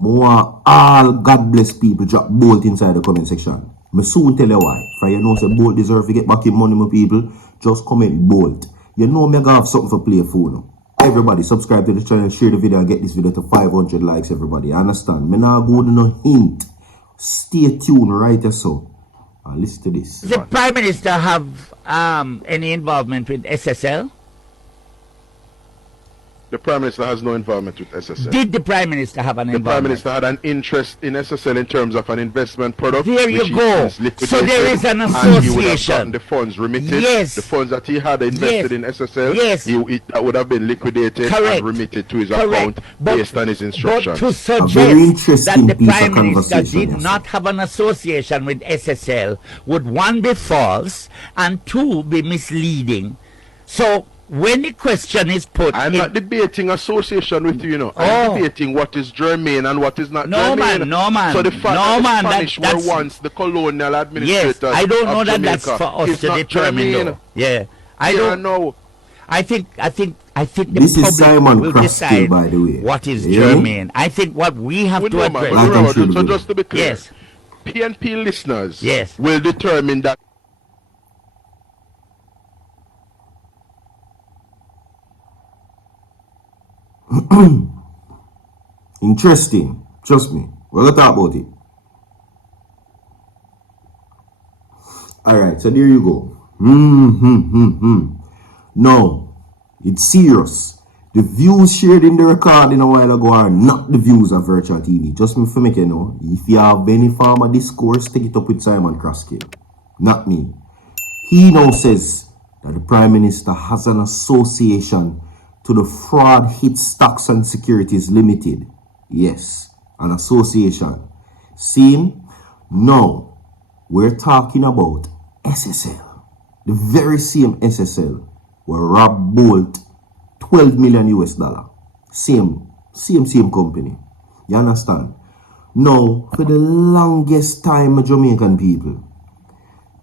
More all God bless people drop Bolt inside the comment section. Me soon tell you why. For you know say Bolt deserve to get back in money, my people. Just comment Bolt. You know me gonna have something for play for now. Everybody subscribe to the channel, share the video, and get this video to 500 likes, everybody. You understand? Me now go to no hint. Stay tuned right there, so. Listen to this. Does the Prime Minister have any involvement with SSL? The Prime Minister has no involvement with SSL. Did the Prime Minister have an involvement? The Prime Minister had an interest in SSL in terms of an investment product. There you go. So there is an association. And he would have gotten the funds remitted. Yes. The funds that he had invested in SSL, yes, that would have been liquidated and remitted to his account based on his instructions. But to suggest that the Prime Minister did not have an association with SSL would, one, be false, and two, be misleading. So when the question is put, I'm not debating association with you, you know. I'm debating what is germane and what is not germane. No man. So the fact that the Spanish were once the colonial administrators. Yes, I don't know that Jamaica, that's for us to determine. Though. Yeah, I don't know. I think the this public is Simon will Kraske, decide by the way. what is germane. I think what we have to address. So just to be clear, yes, PNP listeners, yes, will determine that. Interesting. Trust me. We're gonna talk about it. Alright, so there you go. No, it's serious. The views shared in the recording a while ago are not the views of Virtual TV. Just me for make you know. If you have any form of discourse, take it up with Simon Kraske. Not me. He now says that the Prime Minister has an association to the Fraud Hit Stocks and Securities Limited. Yes, an association. Seen? No, we're talking about SSL. The very same SSL where Rob Bolt 12 million US dollar. Same company. You understand? Now, for the longest time, Jamaican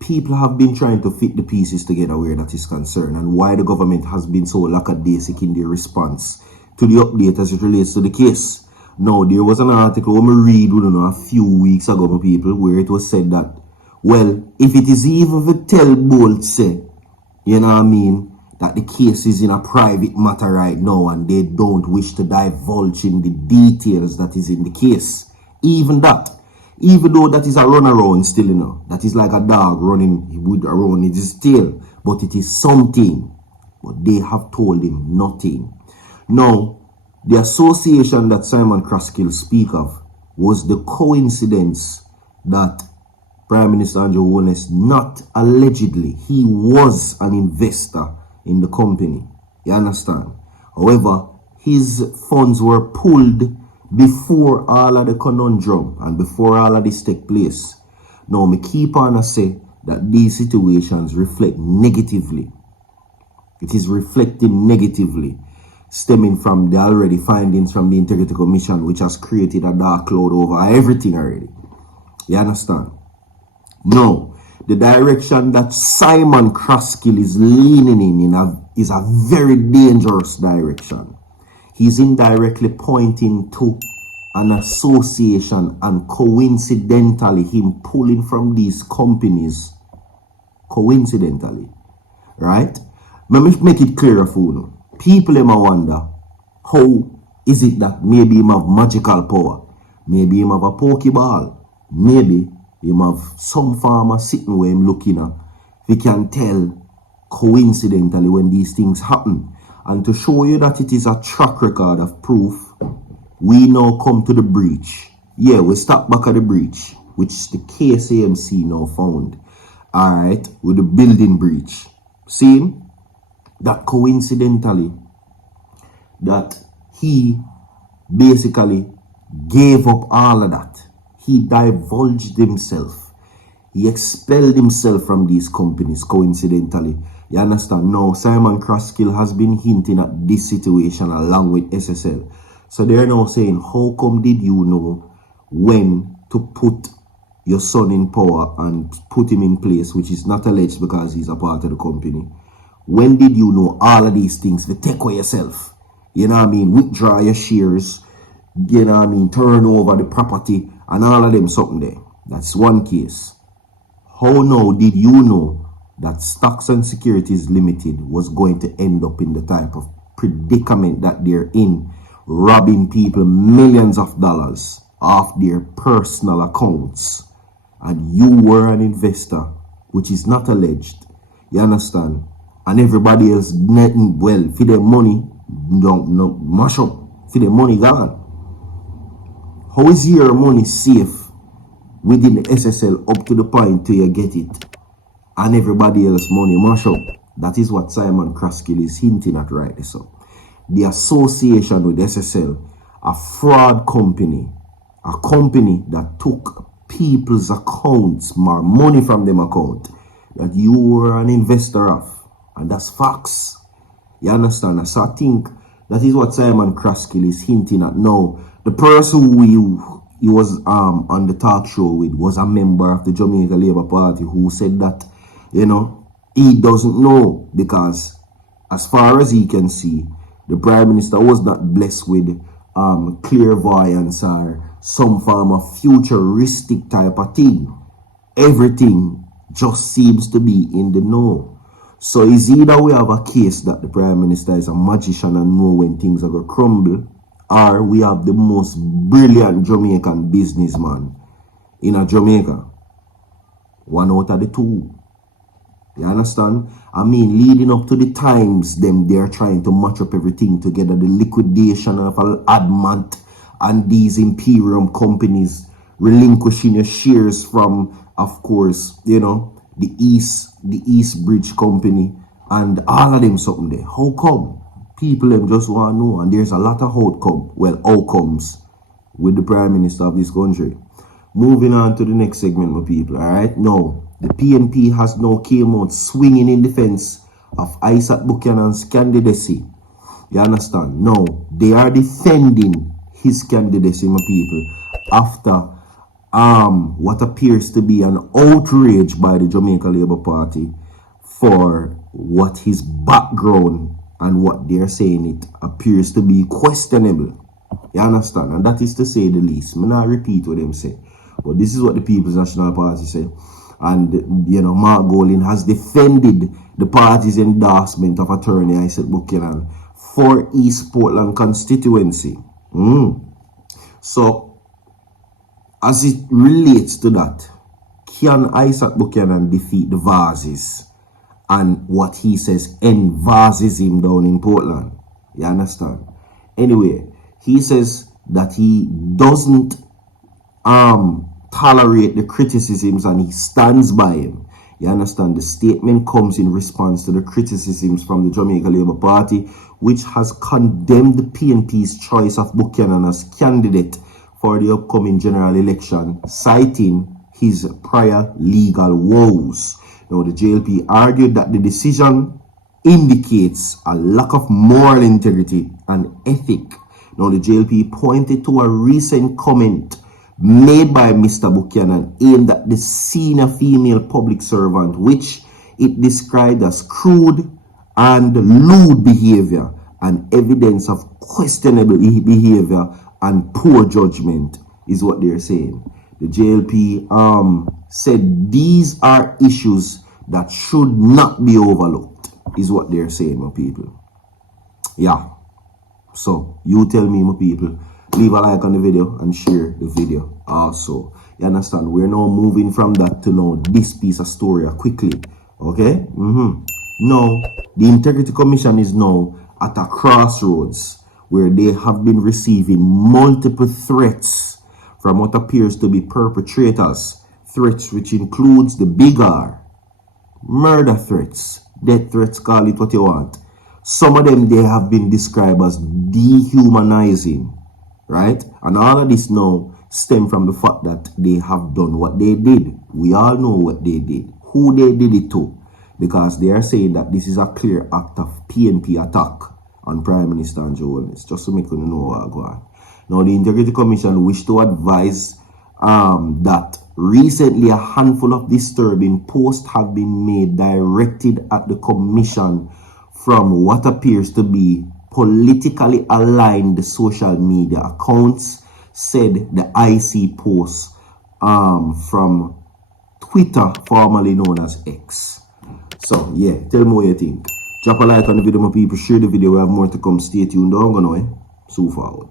people have been trying to fit the pieces together where that is concerned, and why the government has been so lackadaisic in their response to the update as it relates to the case. Now, there was an article we read a few weeks ago, my people, where it was said that, well, if it is even the tell Bolt say, you know what I mean, that the case is in a private matter right now and they don't wish to divulge in the details that is in the case, even though that is a runaround still, you know, that is like a dog running around his tail, but it is something. But they have told him nothing. Now, the association that Simon Kraske speak of was the coincidence that Prime Minister Andrew Holness, not allegedly, he was an investor in the company. You understand? However, his funds were pulled before all of the conundrum and before all of this take place. Now, me keep on to say that these situations reflect negatively. It is reflecting negatively, stemming from the already findings from the Integrity Commission, which has created a dark cloud over everything already. You understand? Now, the direction that Simon Kraske is leaning in is a very dangerous direction. He's indirectly pointing to an association and coincidentally him pulling from these companies. Coincidentally. Right? Let me make it clearer for you. People might wonder, how is it that maybe him have magical power? Maybe him have a pokeball. Maybe him have some farmer sitting where him looking at. We can tell coincidentally when these things happen. And to show you that it is a track record of proof, we now come to the breach. Yeah, we stop back at the breach, which the KSAMC now found. Alright, with the building breach. See? That coincidentally, that he basically gave up all of that. He divulged himself. He expelled himself from these companies coincidentally. You understand? Now, Simon Kraske has been hinting at this situation along with SSL. So they're now saying, how come did you know when to put your son in power and put him in place, which is not alleged because he's a part of the company? When did you know all of these things? To take away yourself. You know what I mean? Withdraw your shares. you know what I mean, turn over the property and all of them something there. That's one case. How now did you know that Stocks and Securities Limited was going to end up in the type of predicament that they're in, robbing people millions of dollars off their personal accounts, and you were an investor, which is not alleged, you understand, and everybody else netting well for their money, no mash up, for their money gone. How is your money safe within the SSL up to the point till you get it, and everybody else money mash up? That is what Simon Kraskill is hinting at right there. So the association with SSL, a fraud company, a company that took people's accounts, more money from them account, that you were an investor of, and that's facts. You understand? So I think that is what Simon Kraskill is hinting at now. The person who he was on the talk show with was a member of the Jamaica Labour Party who said that, you know, he doesn't know, because as far as he can see, the Prime Minister was not blessed with clairvoyance or some form of futuristic type of thing. Everything just seems to be in the know. So it's either we have a case that the Prime Minister is a magician and know when things are going to crumble, or we have the most brilliant Jamaican businessman in a Jamaica. One out of the two. You understand? I mean, leading up to the times, they're trying to match up everything together. The liquidation of Admont and these Imperium companies relinquishing your shares from, of course, you know, the East Bridge Company and all of them something there. How come? People them just want to know, and there's a lot of outcomes with the Prime Minister of this country. Moving on to the next segment, my people. All right, now the PNP has now came out swinging in defense of ISAT Buchanan's candidacy. You understand? Now they are defending his candidacy, my people, after what appears to be an outrage by the Jamaica Labour Party for what his background and what they're saying it appears to be questionable. You understand? And that is to say the least. I'm not repeat what them say, but this is what the People's National Party say. And, you know, Mark Golding has defended the party's endorsement of attorney ISAT Buchanan for East Portland constituency. So, as it relates to that, can ISAT Buchanan defeat the Vases and what he says envases him down in Portland? You understand? Anyway, he says that he doesn't tolerate the criticisms and he stands by him. You understand? The statement comes in response to the criticisms from the Jamaica Labour Party, which has condemned the PNP's choice of Buchanan as candidate for the upcoming general election, citing his prior legal woes. Now, the JLP argued that the decision indicates a lack of moral integrity and ethic. Now, the JLP pointed to a recent comment made by Mr. Buchanan aimed at the senior female public servant, which it described as crude and lewd behavior and evidence of questionable behavior and poor judgment, is what they're saying. The JLP said these are issues that should not be overlooked, is what they're saying, my people. Yeah. So, you tell me, my people, leave a like on the video and share the video also. You understand? We're now moving from that to now this piece of story quickly. Okay? Now, the Integrity Commission is now at a crossroads where they have been receiving multiple threats from what appears to be perpetrators. Threats which includes the big R, murder threats, death threats, call it what you want. Some of them, they have been described as dehumanizing, right? And all of this now stem from the fact that they have done what they did. We all know what they did, who they did it to, because they are saying that this is a clear act of PNP attack on Prime Minister and Holness, just to make you know what go on. Now, the Integrity Commission wish to advise that recently a handful of disturbing posts have been made directed at the Commission from what appeers to be politically aligned social media accounts, said the IC post from Twitter, formerly known as X. So, yeah, tell me what you think. Drop a like on the video, my people. Share the video. We have more to come. Stay tuned. Don't go nowhere. So forward.